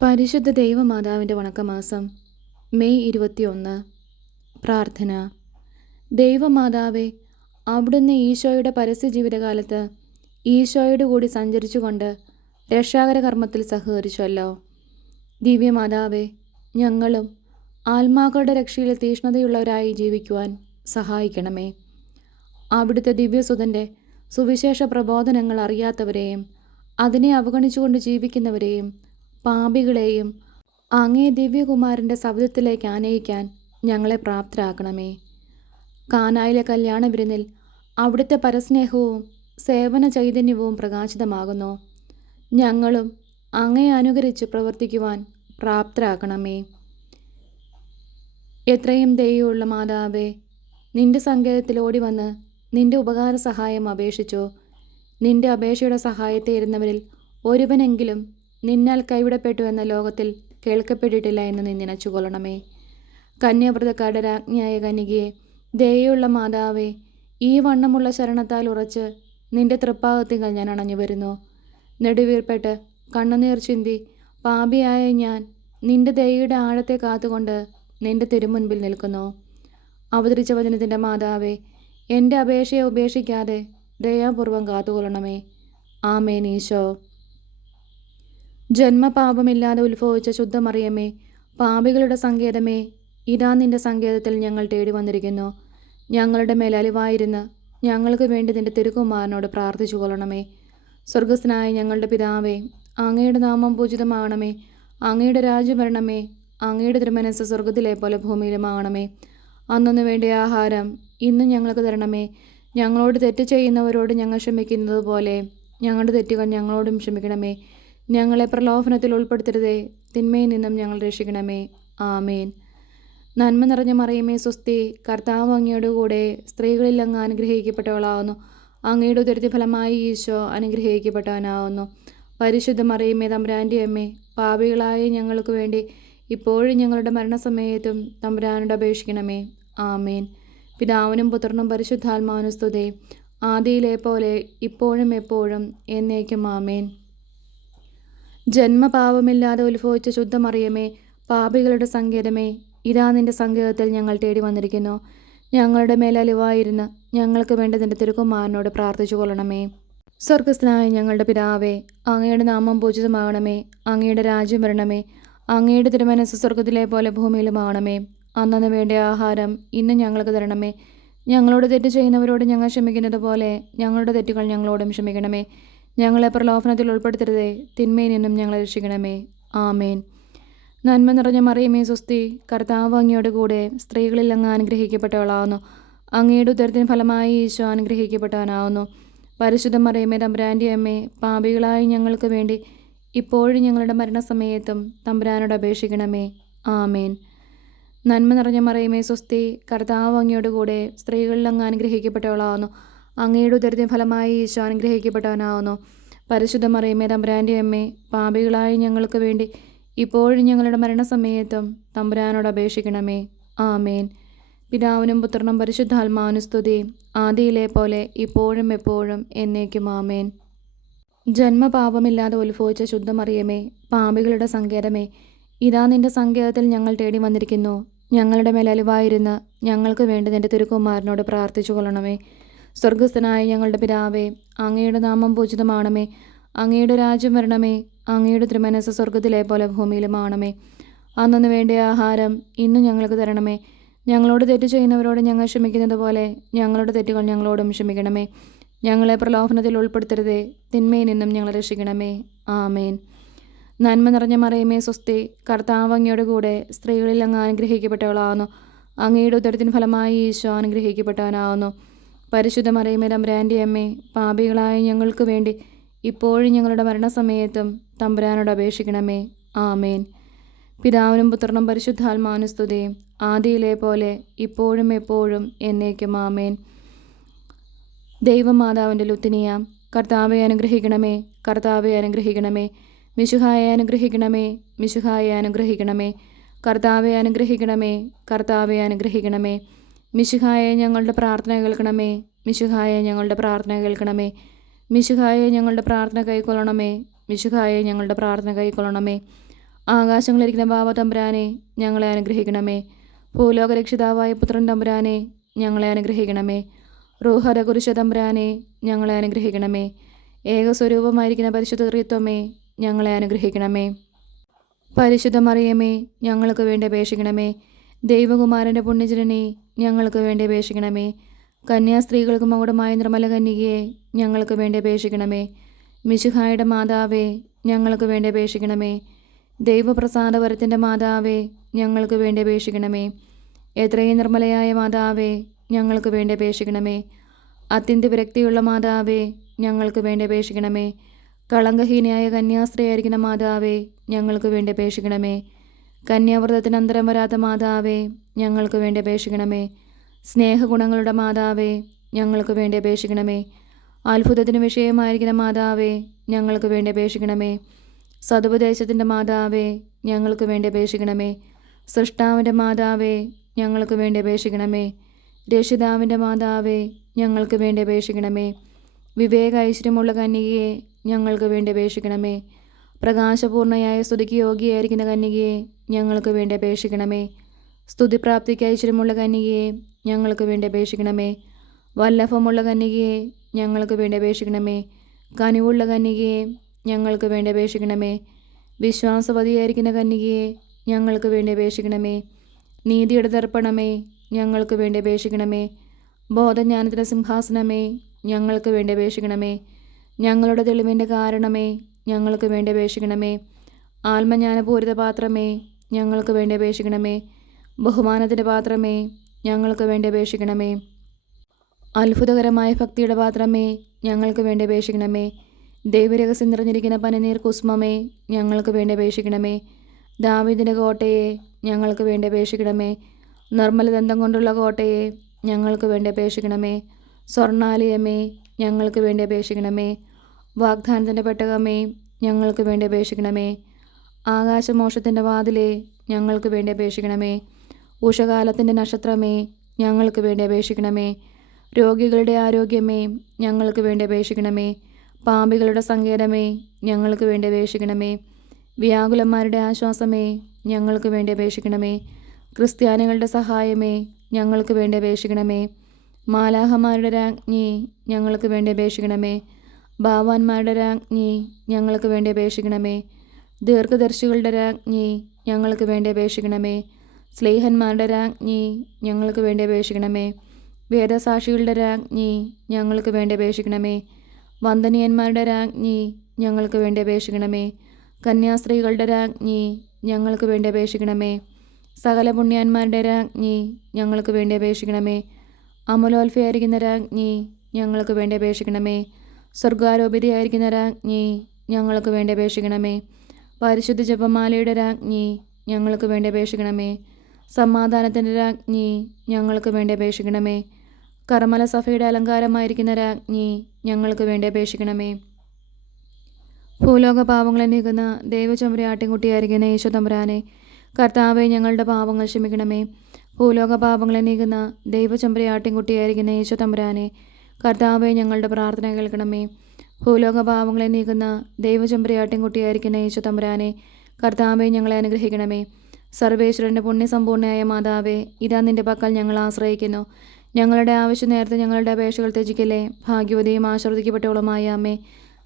പരിശുദ്ധ ദൈവമാതാവിൻ്റെ വണക്കമാസം മെയ് 21. പ്രാർത്ഥന. ദൈവമാതാവേ, അവിടുന്ന് ഈശോയുടെ പരസ്യ ജീവിതകാലത്ത് ഈശോയോട് കൂടി സഞ്ചരിച്ചുകൊണ്ട് രക്ഷാകര കർമ്മത്തിൽ സഹകരിച്ചല്ലോ. ദിവ്യമാതാവേ, ഞങ്ങളും ആത്മാക്കളുടെ രക്ഷയിൽ തീഷ്ണതയുള്ളവരായി ജീവിക്കുവാൻ സഹായിക്കണമേ. അവിടുത്തെ ദിവ്യസുതൻ്റെ സുവിശേഷ പ്രബോധനങ്ങൾ അറിയാത്തവരെയും അതിനെ അവഗണിച്ചുകൊണ്ട് ജീവിക്കുന്നവരെയും പാപികളെയും അങ്ങേ ദിവ്യകുമാരൻ്റെ സവിധത്തിലേക്ക് ആനയിക്കാൻ ഞങ്ങളെ പ്രാപ്തരാക്കണമേ. കാനായിലെ കല്യാണ വിരുന്നിൽ അവിടുത്തെ പരസ്നേഹവും സേവന ചൈതന്യവും പ്രകാശിതമാകുന്നു. ഞങ്ങളും അങ്ങയെ അനുകരിച്ച് പ്രവർത്തിക്കുവാൻ പ്രാപ്തരാക്കണമേ. എത്രയും ദയയുള്ള മാതാവേ, നിന്റെ സങ്കേതത്തിൽ ഓടി വന്ന് നിന്റെ ഉപകാര സഹായം അപേക്ഷിച്ചോ. നിന്റെ അപേക്ഷയുടെ സഹായത്തെ ഇരുന്നവരിൽ ഒരുവനെങ്കിലും നിന്നാൽ കൈവിടപ്പെട്ടു എന്ന ലോകത്തിൽ കേൾക്കപ്പെട്ടിട്ടില്ല എന്ന് നീ നനച്ചുകൊള്ളണമേ. കന്യാവ്രതക്കാരുടെ രാജ്ഞിയായ കന്യകയെ, ദയയുള്ള മാതാവേ, ഈ വണ്ണമുള്ള ശരണത്താൽ ഉറച്ച് നിന്റെ തൃപ്പാദത്തിങ്കൽ ഞാൻ അണഞ്ഞു വരുന്നു. നെടുവീർപ്പെട്ട് കണ്ണുനീർ ചിന്തി പാപിയായ ഞാൻ നിന്റെ ദയയുടെ ആഴത്തെ കാത്തുകൊണ്ട് നിന്റെ തിരുമുൻപിൽ നിൽക്കുന്നു. അവതരിച്ച വചനത്തിൻ്റെ മാതാവേ, എൻ്റെ അപേക്ഷയെ ഉപേക്ഷിക്കാതെ ദയാപൂർവം കാത്തുകൊള്ളണമേ. ആമേൻ. ഈശോ. ജന്മപാപമില്ലാതെ ഉത്ഭവിച്ച ശുദ്ധമറിയമേ, പാപികളുടെ സങ്കേതമേ, ഇതാ നിന്റെ സങ്കേതത്തിൽ ഞങ്ങൾ തേടി വന്നിരിക്കുന്നു. ഞങ്ങളുടെ മേൽ അലിവായിരുന്ന് ഞങ്ങൾക്ക് വേണ്ടി നിന്റെ തിരുക്കുമാരനോട് പ്രാർത്ഥിച്ചു കൊള്ളണമേ. സ്വർഗസ്ഥനായ ഞങ്ങളുടെ പിതാവേ, അങ്ങയുടെ നാമം പൂജിതമാകണമേ. അങ്ങയുടെ രാജ്യം വരണമേ. അങ്ങയുടെ തിരുമനസ്സ് സ്വർഗത്തിലെ പോലെ ഭൂമിയിലുമാകണമേ. അന്നു വേണ്ടിയ ആഹാരം ഇന്ന് ഞങ്ങൾക്ക് തരണമേ. ഞങ്ങളോട് തെറ്റ് ചെയ്യുന്നവരോട് ഞങ്ങൾ ക്ഷമിക്കുന്നത് പോലെ ഞങ്ങളുടെ തെറ്റുകൾ ഞങ്ങളോടും ക്ഷമിക്കണമേ. ഞങ്ങളെ പ്രലോഭനത്തിൽ ഉൾപ്പെടുത്തരുതേ, തിന്മയിൽ നിന്നും ഞങ്ങൾ രക്ഷിക്കണമേ. ആമേൻ. നന്മ നിറഞ്ഞ മറിയമേ, സ്വസ്തി, കർത്താവ് അങ്ങയുടെ കൂടെ സ്ത്രീകളിൽ അങ്ങ് അനുഗ്രഹിക്കപ്പെട്ടവളാവുന്നു. അങ്ങയുടെ ഉദരത്തിൻ ഫലമായി ഈശോ അനുഗ്രഹിക്കപ്പെട്ടവനാവുന്നു. പരിശുദ്ധ മറിയമേ, തമ്പുരാൻ്റെ അമ്മേ, പാപികളായ ഞങ്ങൾക്ക് വേണ്ടി ഇപ്പോഴും ഞങ്ങളുടെ മരണസമയത്തും തമ്പുരാനോട് അപേക്ഷിക്കണമേ. ആമേൻ. പിതാവിനും പുത്രനും പരിശുദ്ധാത്മാവിനും സ്തുതി, ആദിയിലെ പോലെ ഇപ്പോഴും എപ്പോഴും എന്നേക്കും. ആമേൻ. ജന്മപാപമില്ലാതെ ഉത്ഭവിച്ച ശുദ്ധമറിയമേ, പാപികളുടെ സങ്കേതമേ, ഇതാ നിന്റെ സങ്കേതത്തിൽ ഞങ്ങൾ തേടി വന്നിരിക്കുന്നു. ഞങ്ങളുടെ മേലലിവായിരുന്ന് ഞങ്ങൾക്ക് വേണ്ടി നിന്റെ തിരുക്കുമാരനോട് പ്രാർത്ഥിച്ചു കൊള്ളണമേ. സ്വർഗസ്ഥനായ ഞങ്ങളുടെ പിതാവേ, അങ്ങയുടെ നാമം പൂജിതമാകണമേ. അങ്ങയുടെ രാജ്യം വരണമേ. അങ്ങയുടെ തിരുമനസ്സ് സ്വർഗത്തിലെ പോലെ ഭൂമിയിലുമാകണമേ. അന്നു വേണ്ട ആഹാരം ഇന്ന് ഞങ്ങൾക്ക് തരണമേ. ഞങ്ങളോട് തെറ്റ് ചെയ്യുന്നവരോട് ഞങ്ങൾ ക്ഷമിക്കുന്നത് പോലെ ഞങ്ങളുടെ തെറ്റുകൾ ഞങ്ങളോടും ക്ഷമിക്കണമേ. ഞങ്ങളെ പ്രലോഭനത്തിൽ ഉൾപ്പെടുത്തരുതേ, തിന്മയിൽ നിന്നും ഞങ്ങളെ രക്ഷിക്കണമേ. ആമേൻ. നന്മ നിറഞ്ഞ മറിയമേ, സ്വസ്തി, കർത്താവ് അങ്ങയുടെ കൂടെ സ്ത്രീകളിൽ അങ്ങ് അനുഗ്രഹിക്കപ്പെട്ടവളാവുന്നു. അങ്ങയുടെ ഉദരത്തിന് ഫലമായി ഈശോ അനുഗ്രഹിക്കപ്പെട്ടവനാവുന്നു. പരിശുദ്ധ മറിയമേ, തമ്പുരാൻ്റെ അമ്മേ, പാപികളായി ഞങ്ങൾക്ക് വേണ്ടി ഇപ്പോഴും ഞങ്ങളുടെ മരണസമയത്തും തമ്പുരാനോട് അപേക്ഷിക്കണമേ. ആമേൻ. നന്മ നിറഞ്ഞ മറിയമേ, സ്വസ്തി, കർത്താവ് അങ്ങയുടെ കൂടെ സ്ത്രീകളിൽ അങ്ങ് അനുഗ്രഹിക്കപ്പെട്ടവളാവുന്നു. അങ്ങയുടെ ഉദരത്തിൻ ഫലമായി ഈശോ അനുഗ്രഹിക്കപ്പെട്ടവനാവുന്നു. പരിശുദ്ധ മറിയമേ, തമ്പുരാൻ്റെ അമ്മേ, പാപികളായി ഞങ്ങൾക്ക് വേണ്ടി ഇപ്പോഴും ഞങ്ങളുടെ മരണസമയത്തും തമ്പുരാനോട് അപേക്ഷിക്കണമേ. ആമേൻ. പിതാവിനും പുത്രനും പരിശുദ്ധാത്മാവിനും സ്തുതി, ആദിയിലെ പോലെ ഇപ്പോഴും എപ്പോഴും എന്നേക്കും. ആമേൻ. ജന്മപാപമില്ലാതെ ഉത്ഭവിച്ച ശുദ്ധമറിയമേ, പാപികളുടെ സങ്കേതമേ, ഇതാ നിന്റെ സങ്കേതത്തിൽ ഞങ്ങൾ തേടി വന്നിരിക്കുന്നു. ഞങ്ങളുടെ മേൽ അലിവായിരുന്ന് ഞങ്ങൾക്ക് വേണ്ടി നിന്റെ തിരുക്കുമാരനോട് പ്രാർത്ഥിച്ചു കൊള്ളണമേ. സ്വർഗസ്ഥനായ ഞങ്ങളുടെ പിതാവേ, അങ്ങയുടെ നാമം പൂജിതമാണമേ. അങ്ങയുടെ രാജ്യം വരണമേ. അങ്ങയുടെ തിരുമനസ്സ് സ്വർഗത്തിലെ പോലെ ഭൂമിയിലുമാണമേ. അന്നു വേണ്ട ആഹാരം ഇന്ന് ഞങ്ങൾക്ക് തരണമേ. ഞങ്ങളോട് തെറ്റ് ചെയ്യുന്നവരോട് ഞങ്ങൾ ക്ഷമിക്കുന്നത് പോലെ ഞങ്ങളുടെ തെറ്റുകൾ ഞങ്ങളോടും ക്ഷമിക്കണമേ. ഞങ്ങളെ പ്രലോഭനത്തിൽ ഉൾപ്പെടുത്തരുതേ, തിന്മയിൽ നിന്നും ഞങ്ങളെ രക്ഷിക്കണമേ. ആമേൻ. നന്മ നിറഞ്ഞ മറിയമേ, സ്വസ്തി, കർത്താവ് അങ്ങയുടെ കൂടെ സ്ത്രീകളിൽ അങ്ങ് അനുഗ്രഹിക്കപ്പെട്ടവളാവുന്നു. അങ്ങയുടെ ഉദരത്തിൻ ഫലമായി ഈശോ അനുഗ്രഹിക്കപ്പെട്ടവനാവുന്നു. പരിശുദ്ധ മറിയമേ, തമ്പുരാൻ്റെ അമ്മേ, പാപികളായ ഞങ്ങൾക്ക് വേണ്ടി ഇപ്പോഴും ഞങ്ങളുടെ മരണസമയത്തും തമ്പുരാനോട് അപേക്ഷിക്കണമേ. ആമേൻ. പിതാവിനും പുത്രനും പരിശുദ്ധാത്മാവിനും സ്തുതി, ആദിയിലെ പോലെ ഇപ്പോഴും എപ്പോഴും എന്നേക്കും. ആമേൻ. ദൈവമാതാവിൻ്റെ ലുത്തിനിയ, കർത്താവെ അനുഗ്രഹിക്കണമേ. കർത്താവെ അനുഗ്രഹിക്കണമേ. മിശുഹായെ അനുഗ്രഹിക്കണമേ. മിശുഹായെ അനുഗ്രഹിക്കണമേ. കർത്താവെ അനുഗ്രഹിക്കണമേ. കർത്താവെ അനുഗ്രഹിക്കണമേ. മിശുഹായെ ഞങ്ങളുടെ പ്രാർത്ഥന കേൾക്കണമേ. മിശുഹായെ ഞങ്ങളുടെ പ്രാർത്ഥന കേൾക്കണമേ. മിശുഹായെ ഞങ്ങളുടെ പ്രാർത്ഥന കൈക്കൊള്ളണമേ. മിശുഹായെ ഞങ്ങളുടെ പ്രാർത്ഥന കൈക്കൊള്ളണമേ. ആകാശങ്ങളിലിരിക്കുന്ന ബാബ തമ്പുരാനെ ഞങ്ങളെ അനുഗ്രഹിക്കണമേ. ഭൂലോക രക്ഷിതാവായ പുത്രൻ തമ്പുരാനെ ഞങ്ങളെ അനുഗ്രഹിക്കണമേ. റൂഹര കുരിശ തമ്പുരാനെ ഞങ്ങളെ അനുഗ്രഹിക്കണമേ. ഏകസ്വരൂപമായിരിക്കുന്ന പരിശുദ്ധ ത്രിത്വമേ ഞങ്ങളെ അനുഗ്രഹിക്കണമേ. പരിശുദ്ധ മറിയമേ ഞങ്ങൾക്ക് വേണ്ടി അപേക്ഷിക്കണമേ. ദൈവകുമാരൻ്റെ പുണ്യജനനെ ഞങ്ങൾക്ക് വേണ്ടി അപേക്ഷിക്കണമേ. കന്യാസ്ത്രീകൾക്ക് മകുടമായ നിർമ്മല കന്യകയെ ഞങ്ങൾക്ക് വേണ്ടി അപേക്ഷിക്കണമേ. മിശിഹായുടെ മാതാവേ ഞങ്ങൾക്ക് വേണ്ടി അപേക്ഷിക്കണമേ. ദൈവപ്രസാദവരത്തിൻ്റെ മാതാവേ ഞങ്ങൾക്ക് വേണ്ടി അപേക്ഷിക്കണമേ. എത്രയും നിർമ്മലയായ മാതാവേ ഞങ്ങൾക്ക് വേണ്ടി അപേക്ഷിക്കണമേ. അത്യന്ത വിരക്തിയുള്ള മാതാവേ ഞങ്ങൾക്ക് വേണ്ടി അപേക്ഷിക്കണമേ. കളങ്കഹീനയായ കന്യാസ്ത്രീയായിരിക്കുന്ന മാതാവേ ഞങ്ങൾക്ക് വേണ്ടി അപേക്ഷിക്കണമേ. കന്യാവ്രതത്തിന് അന്തരം വരാത്ത മാതാവേ ഞങ്ങൾക്ക് വേണ്ടി അപേക്ഷിക്കണമേ. സ്നേഹഗുണങ്ങളുടെ മാതാവേ ഞങ്ങൾക്ക് വേണ്ടി അപേക്ഷിക്കണമേ. അത്ഭുതത്തിന് വിഷയമായിരിക്കുന്ന മാതാവേ ഞങ്ങൾക്ക് വേണ്ടി അപേക്ഷിക്കണമേ. സതുപദേശത്തിൻ്റെ മാതാവേ ഞങ്ങൾക്ക് വേണ്ടി അപേക്ഷിക്കണമേ. സൃഷ്ടാവിൻ്റെ മാതാവേ ഞങ്ങൾക്ക് വേണ്ടി അപേക്ഷിക്കണമേ. രക്ഷിതാവിൻ്റെ മാതാവേ ഞങ്ങൾക്ക് വേണ്ടി അപേക്ഷിക്കണമേ. വിവേക ഐശ്വര്യമുള്ള കന്യകയെ ഞങ്ങൾക്ക് വേണ്ടി അപേക്ഷിക്കണമേ. പ്രകാശപൂർണയായ സ്തുതിക്ക് യോഗ്യയായിരിക്കുന്ന കന്യകയെ ഞങ്ങൾക്ക് വേണ്ടി അപേക്ഷിക്കണമേ. സ്തുതിപ്രാപ്തിക്ക് ഐശ്വര്യമുള്ള കന്യകയെ ഞങ്ങൾക്ക് വേണ്ടി അപേക്ഷിക്കണമേ. വല്ലഭമുള്ള കന്യകയെ ഞങ്ങൾക്ക് വേണ്ടി അപേക്ഷിക്കണമേ. കനിവുള്ള കന്യകയെ ഞങ്ങൾക്ക് വേണ്ടി അപേക്ഷിക്കണമേ. വിശ്വാസവതിയായിരിക്കുന്ന കന്യകയെ ഞങ്ങൾക്ക് വേണ്ടി അപേക്ഷിക്കണമേ. നീതിയുടെ ദർപ്പണമേ ഞങ്ങൾക്ക് വേണ്ടി അപേക്ഷിക്കണമേ. ബോധജ്ഞാനത്തിൻ്റെ സിംഹാസനമേ ഞങ്ങൾക്ക് വേണ്ടി അപേക്ഷിക്കണമേ. ഞങ്ങളുടെ തെളിവിൻ്റെ കാരണമേ ഞങ്ങൾക്ക് വേണ്ടി അപേക്ഷിക്കണമേ. ആത്മജ്ഞാനപൂരിത പാത്രമേ ഞങ്ങൾക്ക് വേണ്ടി അപേക്ഷിക്കണമേ. ബഹുമാനത്തിൻ്റെ പാത്രമേ ഞങ്ങൾക്ക് വേണ്ടി അപേക്ഷിക്കണമേ. അത്ഭുതകരമായ ഭക്തിയുടെ പാത്രമേ ഞങ്ങൾക്ക് വേണ്ടി അപേക്ഷിക്കണമേ. ദൈവരഹസ്യം നിറഞ്ഞിരിക്കുന്ന പനിനീർ കുസ്മമേ ഞങ്ങൾക്ക് വേണ്ടി അപേക്ഷിക്കണമേ. ദാവീദിൻ്റെ കോട്ടയെ ഞങ്ങൾക്ക് വേണ്ടി അപേക്ഷിക്കണമേ. നിർമ്മലദന്തം കൊണ്ടുള്ള കോട്ടയെ ഞങ്ങൾക്ക് വേണ്ടി അപേക്ഷിക്കണമേ. സ്വർണാലയമേ ഞങ്ങൾക്ക് വേണ്ടി അപേക്ഷിക്കണമേ. വാഗ്ദാനത്തിൻ്റെ പെട്ടകമേ ഞങ്ങൾക്ക് വേണ്ടി അപേക്ഷിക്കണമേ. ആകാശമോക്ഷത്തിൻ്റെ വാതിലേ ഞങ്ങൾക്ക് വേണ്ടി അപേക്ഷിക്കണമേ. ഉഷകാലത്തിൻ്റെ നക്ഷത്രമേ ഞങ്ങൾക്ക് വേണ്ടി അപേക്ഷിക്കണമേ. രോഗികളുടെ ആരോഗ്യമേ ഞങ്ങൾക്ക് വേണ്ടി അപേക്ഷിക്കണമേ. പാപികളുടെ സങ്കേതമേ ഞങ്ങൾക്ക് വേണ്ടി അപേക്ഷിക്കണമേ. വ്യാകുലന്മാരുടെ ആശ്വാസമേ ഞങ്ങൾക്ക് വേണ്ടി അപേക്ഷിക്കണമേ. ക്രിസ്ത്യാനികളുടെ സഹായമേ ഞങ്ങൾക്ക് വേണ്ടി അപേക്ഷിക്കണമേ. മാലാഹമാരുടെ രാജ്ഞി ഞങ്ങൾക്ക് വേണ്ടി അപേക്ഷിക്കണമേ. ഭാവാന്മാരുടെ രാജ്ഞി ഞങ്ങൾക്ക് വേണ്ടി അപേക്ഷിക്കണമേ. ദീർഘദർശികളുടെ രാജ്ഞി ഞങ്ങൾക്ക് വേണ്ടി അപേക്ഷിക്കണമേ. സ്ലേഹന്മാരുടെ രാജ്ഞി ഞങ്ങൾക്ക് വേണ്ടി അപേക്ഷിക്കണമേ. വേദസാക്ഷികളുടെ രാജ്ഞി ഞങ്ങൾക്ക് വേണ്ടി അപേക്ഷിക്കണമേ. വന്ദനീയന്മാരുടെ രാജ്ഞി ഞങ്ങൾക്ക് വേണ്ടി അപേക്ഷിക്കണമേ. കന്യാസ്ത്രീകളുടെ രാജ്ഞി ഞങ്ങൾക്ക് വേണ്ടി അപേക്ഷിക്കണമേ. സകല പുണ്യാന്മാരുടെ രാജ്ഞി ഞങ്ങൾക്ക് വേണ്ടി അപേക്ഷിക്കണമേ. അമലോൽഫയായിരിക്കുന്ന രാജ്ഞി ഞങ്ങൾക്ക് വേണ്ടി അപേക്ഷിക്കണമേ. സ്വർഗാരോപിതയായിരിക്കുന്ന രാജ്ഞി ഞങ്ങൾക്ക് വേണ്ടി അപേക്ഷിക്കണമേ. പരിശുദ്ധ ജപമാലയുടെ രാജ്ഞി ഞങ്ങൾക്ക് വേണ്ടി അപേക്ഷിക്കണമേ. സമാധാനത്തിൻ്റെ രാജ്ഞി ഞങ്ങൾക്ക് വേണ്ടി അപേക്ഷിക്കണമേ. കർമ്മല സഭയുടെ അലങ്കാരമായിരിക്കുന്ന രാജ്ഞി ഞങ്ങൾക്ക് വേണ്ടി അപേക്ഷിക്കണമേ. ഭൂലോക പാവങ്ങളെ നീക്കുന്ന ദൈവചമ്പരി ആട്ടിൻകുട്ടിയായിരിക്കുന്ന യേശു തമ്പുരാനെ കർത്താവെ ഞങ്ങളുടെ പാവങ്ങൾ ക്ഷമിക്കണമേ. ഭൂലോക പാപങ്ങളെ നീക്കുന്ന ദൈവചമ്പരി ആട്ടിൻകുട്ടിയായിരിക്കുന്ന യേശു തമ്പുരാനെ കർത്താവെ ഞങ്ങളുടെ പ്രാർത്ഥന കേൾക്കണമേ. ഭൂലോക പാപങ്ങളെ നീക്കുന്ന ദൈവചമ്പരി ആട്ടിൻകുട്ടിയായിരിക്കുന്ന യേശു തമ്പുരാനെ കർത്താവെ ഞങ്ങളെ അനുഗ്രഹിക്കണമേ. സർവേശ്വരൻ്റെ പുണ്യസമ്പൂർണ്ണയായ മാതാവേ, ഇതാ നിൻ്റെ പക്കൽ ഞങ്ങൾ ആശ്രയിക്കുന്നു. ഞങ്ങളുടെ ആവശ്യം നേരത്തെ ഞങ്ങളുടെ അപേക്ഷകൾ ത്യജിക്കല്ലേ. ഭാഗ്യവതിയും ആശീർവദിക്കപ്പെട്ടവളുമായ അമ്മേ,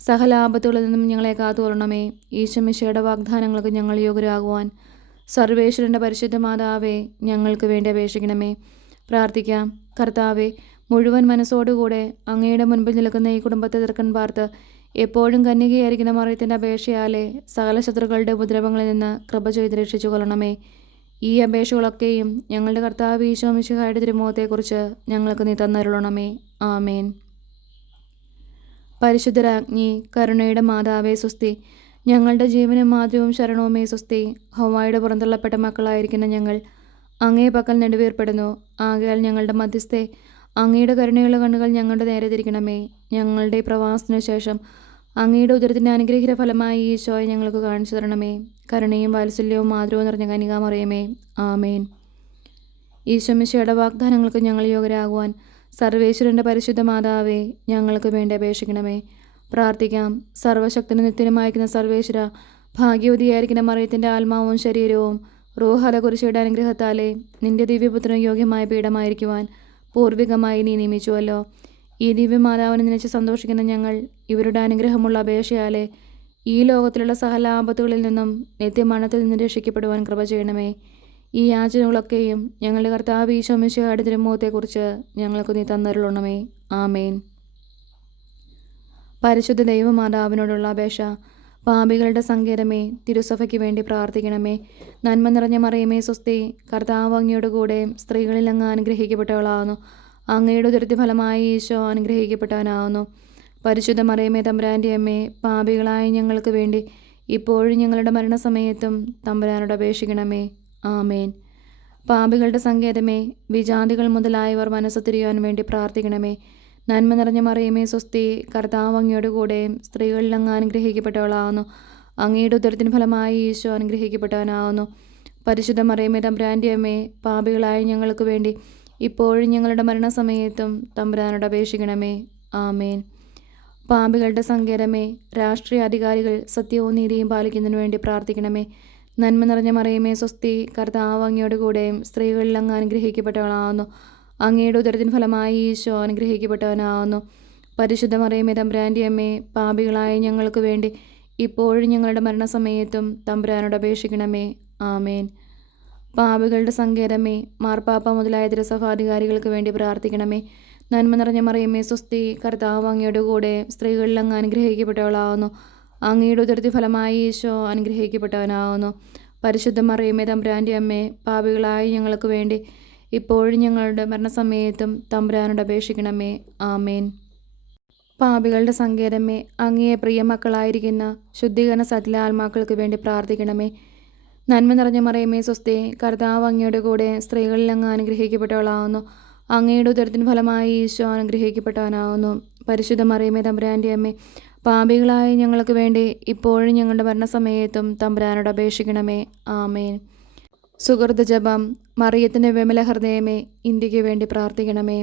സകല ആപത്തുകളിൽ നിന്നും ഞങ്ങളെ കാത്തുകൊള്ളണമേ. ഈശോമിശിഹായുടെ വാഗ്ദാനങ്ങൾക്ക് ഞങ്ങൾ യോഗ്യരാകുവാൻ സർവേശ്വരൻ്റെ പരിശുദ്ധ മാതാവേ ഞങ്ങൾക്ക് വേണ്ടി അപേക്ഷിക്കണമേ. പ്രാർത്ഥിക്കാം. കർത്താവെ, മുഴുവൻ മനസ്സോടുകൂടെ അങ്ങയുടെ മുൻപിൽ നിൽക്കുന്ന ഈ കുടുംബത്തെ തീർക്കൻ പാർത്ത് എപ്പോഴും കന്യകയായിരിക്കുന്ന മറിയത്തിൻ്റെ അപേക്ഷയാലെ സകല ശത്രുക്കളുടെ ഉപദ്രവങ്ങളിൽ നിന്ന് കൃപ ചെയ്ത് രക്ഷിച്ചു കൊള്ളണമേ. ഈ അപേക്ഷകളൊക്കെയും ഞങ്ങളുടെ കർത്താവ് ഈശോ മിശിഹായുടെ തിരുമുഖത്തെക്കുറിച്ച് ഞങ്ങൾക്ക് നീ തന്നരുളണമേ. ആമേൻ. പരിശുദ്ധരാജ്ഞി, കരുണയുടെ മാതാവേ സ്വസ്തി. ഞങ്ങളുടെ ജീവനും മാതൃവും ശരണവുമേ സ്വസ്തി. ഹവ്വായുടെ പുറന്തള്ളപ്പെട്ട മക്കളായിരിക്കുന്ന ഞങ്ങൾ അങ്ങേ പക്കൽ നെടുവേർപ്പെടുന്നു. ആകയാൽ ഞങ്ങളുടെ മധ്യസ്ഥെ, അങ്ങയുടെ കരുണയുള്ള കണ്ണുകൾ ഞങ്ങളുടെ നേരെ തിരിക്കണമേ. ഞങ്ങളുടെ പ്രവാസത്തിനു ശേഷം അങ്ങയുടെ ഉദരത്തിൻ്റെ അനുഗ്രഹീത ഫലമായി ഈശോയെ ഞങ്ങൾക്ക് കാണിച്ചു തരണമേ. കരുണയും വാത്സല്യവും മാതൃവും നിറഞ്ഞ കന്യകാമറിയമേ. ആമേൻ. ഈശോമിശിഹായുടെ വാഗ്ദാനങ്ങൾക്ക് ഞങ്ങൾ യോഗ്യരാകുവാൻ സർവേശ്വരൻ്റെ പരിശുദ്ധ മാതാവേ ഞങ്ങൾക്ക് വേണ്ടി അപേക്ഷിക്കണമേ. പ്രാർത്ഥിക്കാം. സർവശക്തനും നിത്യനുമായിരിക്കുന്ന സർവേശ്വര, ഭാഗ്യവതിയായിരിക്കുന്ന മറിയത്തിൻ്റെ ആത്മാവും ശരീരവും റൂഹല കുരിശയുടെ അനുഗ്രഹത്താലെ നിന്റെ ദിവ്യപുത്രന് യോഗ്യമായ പീഠമായിരിക്കുവാൻ പൂർവികമായി നീ നിയമിച്ചുവല്ലോ. ഈ ദിവ്യമാതാവിനെ നനച്ച് സന്തോഷിക്കുന്ന ഞങ്ങൾ ഇവരുടെ അനുഗ്രഹമുള്ള അപേക്ഷയാലെ ഈ ലോകത്തിലുള്ള സകല ആപത്തുകളിൽ നിന്നും നിത്യമരണത്തിൽ നിന്ന് രക്ഷിക്കപ്പെടുവാൻ കൃപ ചെയ്യണമേ. ഈ യാചനകളൊക്കെയും ഞങ്ങളുടെ കർത്താവ് ഈശോ മിശിഹായുടെ തിരുമുഖത്തെക്കുറിച്ച് ഞങ്ങൾക്ക് നീ തന്നരുളണമേ. ആമേൻ. പരിശുദ്ധ ദൈവമാതാവിനോടുള്ള അപേക്ഷ. പാപികളുടെ സങ്കേതമേ, തിരുസഭയ്ക്ക് വേണ്ടി പ്രാർത്ഥിക്കണമേ. നന്മ നിറഞ്ഞ മറിയമേ സ്വസ്തി, കർത്താവ് അങ്ങയുടെ കൂടെ സ്ത്രീകളിൽ അങ്ങ് അനുഗ്രഹിക്കപ്പെട്ടവളാകുന്നു. അങ്ങയുടെ ഉദരത്തിഫലമായി ഈശോ അനുഗ്രഹിക്കപ്പെട്ടവനാകുന്നു. പരിശുദ്ധ മറിയമേ തമ്പുരാൻ്റെ അമ്മേ, പാപികളായ ഞങ്ങൾക്ക് വേണ്ടി ഇപ്പോഴും ഞങ്ങളുടെ മരണസമയത്തും തമ്പുരാനോട് അപേക്ഷിക്കണമേ. ആമേൻ. പാപികളുടെ സങ്കേതമേ, വിജാതികൾ മുതലായവർ മനസ്സ് തിരിയാൻ വേണ്ടി പ്രാർത്ഥിക്കണമേ. നന്മ നിറഞ്ഞ മറിയമേ സ്വസ്തി, കർത്താവ് അങ്ങയുടെ കൂടെ സ്ത്രീകളിൽ അങ്ങ് അനുഗ്രഹിക്കപ്പെട്ടവളാകുന്നു. അങ്ങയുടെ ഉദരത്തിന് ഫലമായി ഈശോ അനുഗ്രഹിക്കപ്പെട്ടവനാകുന്നു. പരിശുദ്ധ മറിയമേ തമ്പുരാൻ്റെ അമ്മേ, പാപികളായ ഞങ്ങൾക്ക് വേണ്ടി ഇപ്പോഴും ഞങ്ങളുടെ മരണസമയത്തും തമ്പുരാനോട് അപേക്ഷിക്കണമേ. ആമേൻ. പാപികളുടെ സങ്കേതമേ, രാഷ്ട്രീയ അധികാരികൾ സത്യവും നീതിയും പാലിക്കുന്നതിന് വേണ്ടി പ്രാർത്ഥിക്കണമേ. നന്മ നിറഞ്ഞ മറിയമേ സ്വസ്തി, കർത്താവ് അങ്ങയുടെ കൂടെ സ്ത്രീകളിൽ അങ്ങ് അനുഗ്രഹിക്കപ്പെട്ടവളാകുന്നു. അങ്ങയുടെ ഉദരത്തിന് ഫലമായി ഈശോ അനുഗ്രഹിക്കപ്പെട്ടവനാകുന്നു. പരിശുദ്ധ മറിയമേ തമ്പുരാൻ്റെ അമ്മേ, പാപികളായ ഞങ്ങൾക്ക് വേണ്ടി ഇപ്പോഴും ഞങ്ങളുടെ മരണസമയത്തും തമ്പുരാനോട് അപേക്ഷിക്കണമേ. ആമേൻ. പാപികളുടെ സങ്കേതമേ, മാർപ്പാപ്പ മുതലായ തിരുസഭാധികാരികൾക്ക് വേണ്ടി പ്രാർത്ഥിക്കണമേ. നന്മ നിറഞ്ഞ മറിയമേ സ്വസ്തി, കർത്താവ് അങ്ങയുടെ കൂടെ സ്ത്രീകളിൽ അങ്ങ് അനുഗ്രഹിക്കപ്പെട്ടവളാകുന്നു. അങ്ങയുടെ ഉദരത്തിന് ഫലമായി ഈശോ അനുഗ്രഹിക്കപ്പെട്ടവനാകുന്നു. പരിശുദ്ധ മറിയമേ തമ്പുരാൻ്റെ അമ്മേ, പാപികളായ ഞങ്ങൾക്ക് വേണ്ടി ഇപ്പോഴും ഞങ്ങളുടെ മരണസമയത്തും തമ്പുരാനോട് അപേക്ഷിക്കണമേ. ആമേൻ. പാപികളുടെ സങ്കേതമേ, അങ്ങയെ പ്രിയ മക്കളായിരിക്കുന്ന ശുദ്ധീകരണ സകല ആത്മാക്കൾക്ക് വേണ്ടി പ്രാർത്ഥിക്കണമേ. നന്മ നിറഞ്ഞ മറിയമേ സ്വസ്തി, കർത്താവ് അങ്ങയുടെ കൂടെ സ്ത്രീകളിൽ അങ്ങ് അനുഗ്രഹിക്കപ്പെട്ടവളാകുന്നു. അങ്ങയുടെ ഉദരത്തിന് ഫലമായി ഈശോ അനുഗ്രഹിക്കപ്പെട്ടവനാകുന്നു. പരിശുദ്ധ മറിയമേ തമ്പുരാൻ്റെ അമ്മേ, പാപികളായ ഞങ്ങൾക്ക് വേണ്ടി ഇപ്പോഴും ഞങ്ങളുടെ മരണസമയത്തും തമ്പുരാനോട് അപേക്ഷിക്കണമേ. ആമേൻ. സുഹൃത ജപം. മറിയത്തിൻ്റെ വിമല ഹൃദയമേ, ഇന്ത്യക്ക് വേണ്ടി പ്രാർത്ഥിക്കണമേ.